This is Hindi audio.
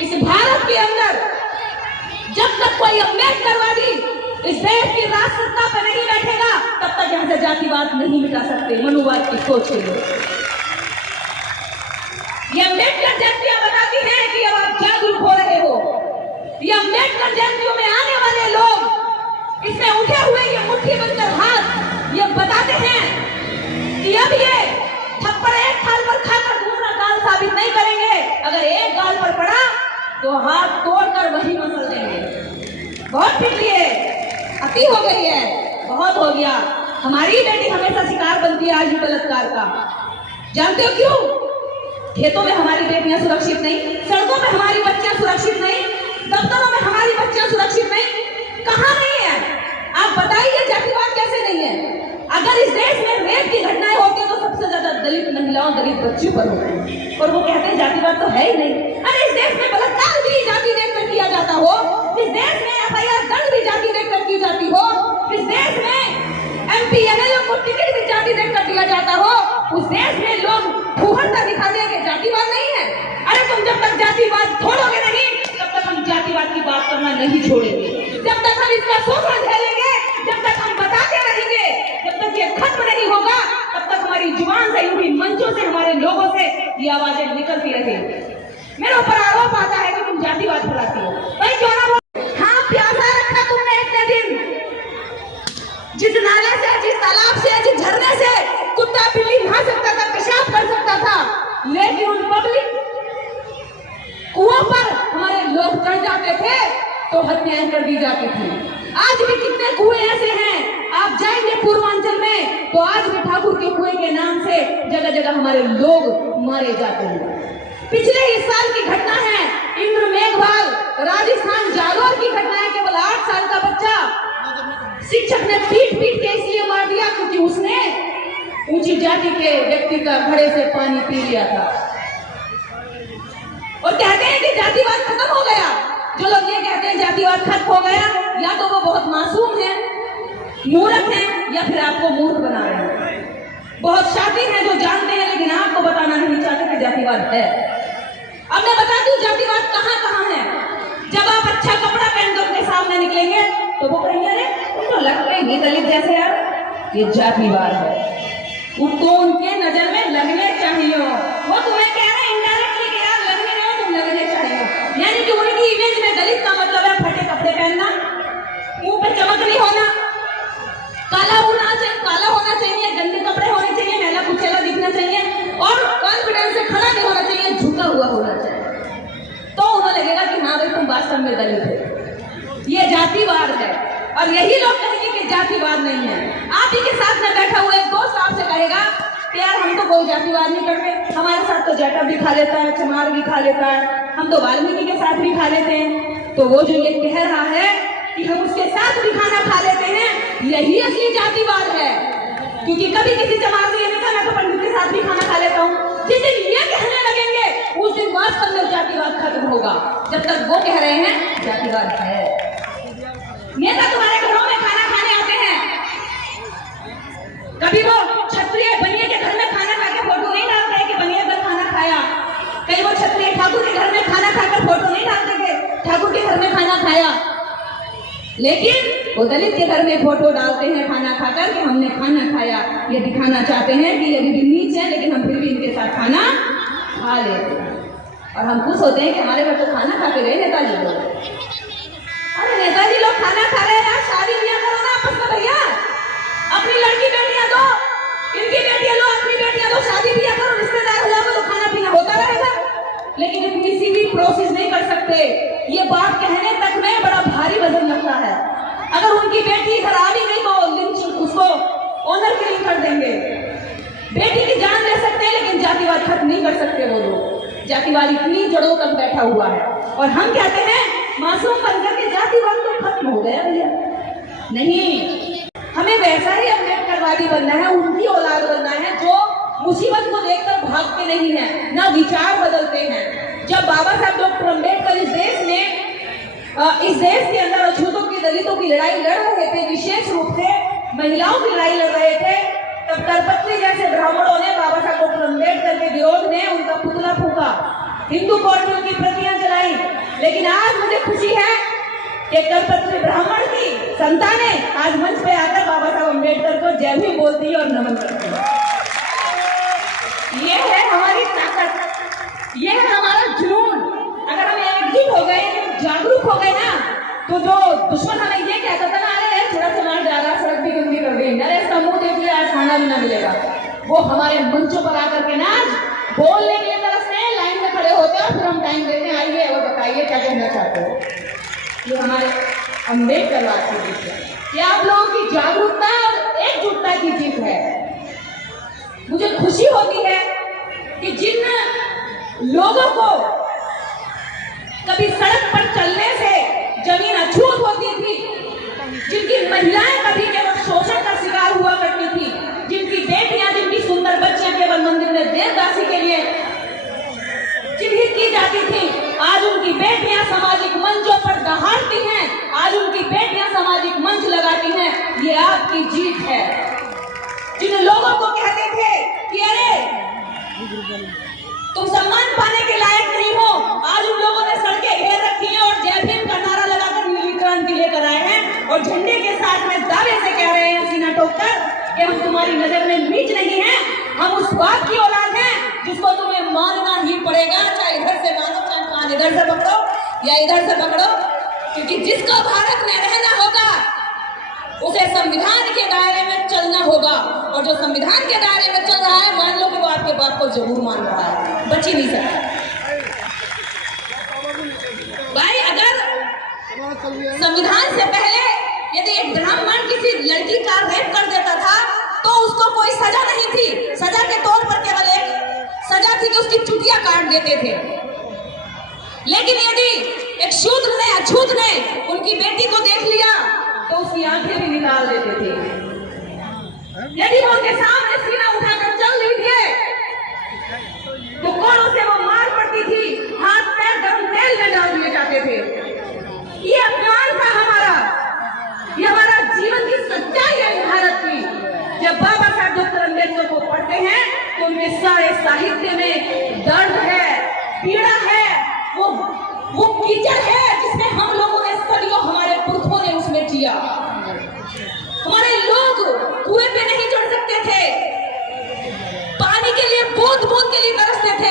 इस भारत के अंदर जब तक कोई अम्बेडकरवादी इस देश की राज सत्ता पर नहीं बैठेगा तब तक यहां से जातिवाद नहीं मिटा सकते मनुवाद की सोच के लोग। ये अम्बेडकर जयंतियां बताती हैं कि अब आप जागरूक हो रहे हो। ये अम्बेडकर जयंतियों में आने वाले लोग इसमें उठे हुए ये मुट्ठी बनकर हाथ ये बताते हैं कि अब ये थप्पड़ एक थाल पर खाकर दूसरा गाल साबित नहीं करेंगे। अगर एक गाल पर पड़ा तो हाथ तोड़कर वही मसल देंगे। बहुत पीट लिए, अति हो गई है, बहुत हो गया। हमारी बेटी हमेशा शिकार बनती है आज भी बलात्कार का। जानते हो क्यों? खेतों में हमारी बेटियां सुरक्षित नहीं, सड़कों में हमारी बच्चियां सुरक्षित नहीं, दफ्तरों में हमारी बच्चियां सुरक्षित नहीं। कहां नहीं है? आप बताइए जातिवाद कैसे नहीं है? अगर इस देश में रेप की घटनाएं होती है तो सबसे ज्यादा दलित महिलाओं दलित बच्चों पर होती है और वो कहते हैं जातिवाद तो है ही नहीं। अरे इस देश में बलात्कार भी जाति देखकर किया जाता हो, इस देश में एफआईआर दर्ज भी जाति देखकर की जाती हो, इस देश में एमपी एमएलए को टिकट भी जाति देखकर दिया जाता हो, उस देश में लोग फूहड़ता दिखाते हैं कि जातिवाद नहीं है। अरे तुम जब तक जातिवाद छोड़ोगे नहीं तब तक हम जातिवाद की बात करना नहीं छोड़ेंगे। जब तक हम इसका शोषण झेलेंगे, जब तक हम बताते रहेंगे, जब तक ये खत्म नहीं होगा तब तक हमारी जुबान से यूं मंचों से हमारे लोगों से ये आवाजें निकलती रहेंगी। मेरे ऊपर आरोप आता है कि तुम जातिवाद फैलाती हो। भाई क्यों ना बोल? हाँ, प्यासा रखा तुमने इतने दिन, जिस नाले से, जिस तालाब से, जिस झरने से कुत्ता बिल्ली नहा सकता था, पेशाब कर सकता था, लेकिन उन पब्लिक कुओं पर हमारे लोग चढ़ जाते थे तो हत्याएं कर दी जाती थी। आज भी कितने कुएं ऐसे हैं, आप जाएंगे पूर्वांचल में तो आज भी ठाकुर के कुएं के नाम से जगह जगह हमारे लोग मारे जाते हैं। पिछले इस साल की घटना है इंद्र मेघवाल राजस्थान जालोर की घटना है। केवल 8 साल का बच्चा शिक्षक ने पीट के इसलिए मार दिया क्योंकि उसने ऊंची जाति के व्यक्ति का घड़े से पानी पी लिया था। और कहते हैं कि जातिवाद खत्म हो गया। जो लोग ये कहते हैं जातिवाद खत्म हो गया, या तो वो बहुत मासूम है, मूर्ख है, या फिर आपको मूर्ख बना रहे हैं। बहुत शातिर हैं जो जानते हैं लेकिन आपको बताना नहीं चाहते कि जातिवाद है। अब मैं बता दूं जातिवाद कहां है। जब आप अच्छा कपड़ा पहनकर उनके सामने निकलेंगे तो वो कहेंगे अरे तुम तो लगते ही दलित जैसे यार, ये जातिवाद है। उनको उनके नजर में लगने चाहिए। वो तुम्हें कह रहे हैं इनडायरेक्टली कि यार लगने नहीं हो, तुम लगने चाहिए। यानी कि उनकी इमेज में दलित का मतलब है फटे कपड़े पहनना, मुंह पे चमक नहीं होना, काला होना चाहिए, गंदे कपड़े होने चाहिए, मैला कुचैला दिखना चाहिए और कॉन्फिडेंस से खड़ा नहीं होना चाहिए, झुका हुआ होना चाहिए। तो उन्हें लगेगा कि हाँ भाई तुम वास्तव में दलित हो। ये जातिवाद है। और यही लोग कहेंगे कि जातिवाद नहीं है। आप ही के साथ में बैठा हुआ एक दोस्त आपसे कहेगा कि यार हम तो कोई जातिवाद नहीं करते, हमारे साथ तो जैकब भी खा लेता है, चमार भी खा लेता है, हम तो वाल्मीकि के साथ भी खा लेते हैं। तो वो जो ये कह रहा है कि हम उसके साथ भी खाना खा लेते हैं, यही असली जातिवाद है। क्योंकि कभी किसी चमार ने नहीं कहा मैं तो पंडित के साथ भी खाना खा लेता हूँ। जिस दिन ये कहने लगेंगे उस दिन वास्तव में जातिवाद खत्म होगा। जब तक वो कह रहे हैं जातिवाद है। नेता तुम्हारे घरों में खाना खाने आते हैं, कभी वो क्षत्रिय बनिए के घर में खाना खा के फोटो नहीं डालते कि बनिए पर खाना खाया। कई वो क्षत्रिय ठाकुर के घर में खाना खाकर फोटो नहीं डालते कि ठाकुर के घर में खाना खाया। लेकिन वो दलित के घर में फोटो डालते हैं खाना खाकर कि हमने खाना खाया। ये दिखाना चाहते हैं कि ये भी नीच है लेकिन हम फिर भी इनके साथ खाना खा लेते हैं। और हम खुश होते हैं कि हमारे घर तो खाना खा के गए नेताजी लोग। अरे नेताजी लोग खाना खा रहे हैं यार, शादी ब्याह करो ना आपस में भैया। अपनी लड़की बेटियां दो, इनकी बेटियां लो, अपनी बेटियां दो, शादी ब्याह करो, रिश्तेदार हो जाओ तो खाना पीना होता रहेगा। लेकिन तुम किसी भी प्रोसेस नहीं कर सकते। ये बात कहने तक में बड़ा भारी वजन लगता है। अगर उनकी बेटी इधर आ भी गई तो उसको ऑनर किलिंग कर देंगे। बेटी की जान ले सकते हैं लेकिन जातिवाद खत्म नहीं कर सकते वो लोग। जातिवाद इतनी जड़ों तक बैठा हुआ है और हम कहते हैं मासूम बनकर के जातिवाद तो खत्म हो गया भैया। नहीं, हमें वैसा ही अम्बेडकरवादी बनना है, उनकी औलाद बनना है जो मुसीबत को देखकर भागते नहीं है, ना विचार बदलते हैं। जब बाबा साहब डॉक्टर अम्बेडकर इस देश के अंदर अछूतों की दलितों की लड़ाई लड़ रहे थे, विशेष रूप से महिलाओं की लड़ाई लड़ रहे थे, तब करपत्री जैसे ब्राह्मणों ने बाबा साहब डॉक्टर अम्बेडकर के विरोध में उनका पुतला फूका, हिंदू कोर्ट में उनकी प्रतियां जलाई। लेकिन आज मुझे खुशी है कि कलपत्र ब्राह्मण की संतानें आज मंच पे आकर बाबा साहब अम्बेडकर को जय भी बोलती है और नमन करती है। ये है हमारी ताकत, ये है हमारा जुनून। अगर हम एकजुट हो गए, जागरूक हो गए ना, तो जो दुश्मन हमें ये कहता था ना, अरे थोड़ा सा मार डाला, सड़क भी गंदी कर देंगे, अरे इसका मुंह देख लिया, आज खाना भी ना मिलेगा, वो हमारे मंचों पर आकर के ना बोलने के लिए तरसते हैं, लाइन में खड़े होते हैं और फिर हम टाइम देते हैं, आइए और बताइए क्या कहना चाहते हो। ये हमारे अम्बेडकर की जीत है, ये आप लोगों की जागरूकता और एकजुटता की जीत है। मुझे खुशी होती है कि जिन लोगों को कभी सड़क पर चलने से जमीन अछूत होती थी, जिनकी महिलाएं कभी केवल शोषण का शिकार हुआ करती थी, जिनकी बेटियां, जिनकी सुंदर बच्चियां केवल मंदिर में देवदासी के लिए चिन्हित की जाती थी, आज उनकी बेटियां सामाजिक मंचों पर दहाड़ती हैं, आज उनकी बेटियां सामाजिक मंच लगाती हैं। ये आपकी जीत है। जिन लोगों को कहते थे कि अरे तुम सम्मान पाने के लायक नहीं हो, आज उन लोगों ने सड़कें घेर रखी हैं और जय भीम का नारा लगाकर नीली क्रांति लेकर आए हैं और झंडे के साथ में दावे से कह रहे हैं सीना ठोककर कि हम तुम्हारी नजर में नीच नहीं हैं, हम उस बात की औलाद हैं जिसको तुम्हें मानना ही पड़ेगा, चाहे इधर से मानो, चाहे कान इधर से पकड़ो या इधर से पकड़ो, क्योंकि जिसको भारत में रहना होगा उसे संविधान के दायरे में चलना होगा, और जो संविधान के दायरे में चल रहा है, मान लो कि वो आपके बात को जरूर मान रहा है, बच ही नहीं सकता। भाई अगर संविधान से पहले यदि एक ब्राह्मण किसी लड़की का रेप कर देता था तो उसको कोई सजा नहीं थी, सजा के तौर पर केवल एक सजा थी कि उसकी चुटिया काट देते थे। लेकिन यदि एक शूद्र ने, अछूत ने उनकी बेटी को देख लिया तो उसकी आंखें भी निकाल देते थे। यदि वो उनके सामने सीना उठाकर चल रही थी तो कोड़ों से वो मार पड़ती थी, हाथ पैर गर्म तेल में डाल दिए जाते थे। ये अपमान था हमारा, ये हमारा जीवन की सच्चाई है भारत की। जब बाबा साहब डॉक्टर अम्बेडकर को पढ़ते हैं तो उनके सारे साहित्य में दर्द है, पीड़ा है, वो कीचड़ है जिसमें हम लोगों ने सदियों, हमारे पुरखों ने उसमें जिया। हमारे लोग कुएं पे नहीं चढ़ सकते थे, पानी के लिए बूंद बूंद के लिए तरसते थे।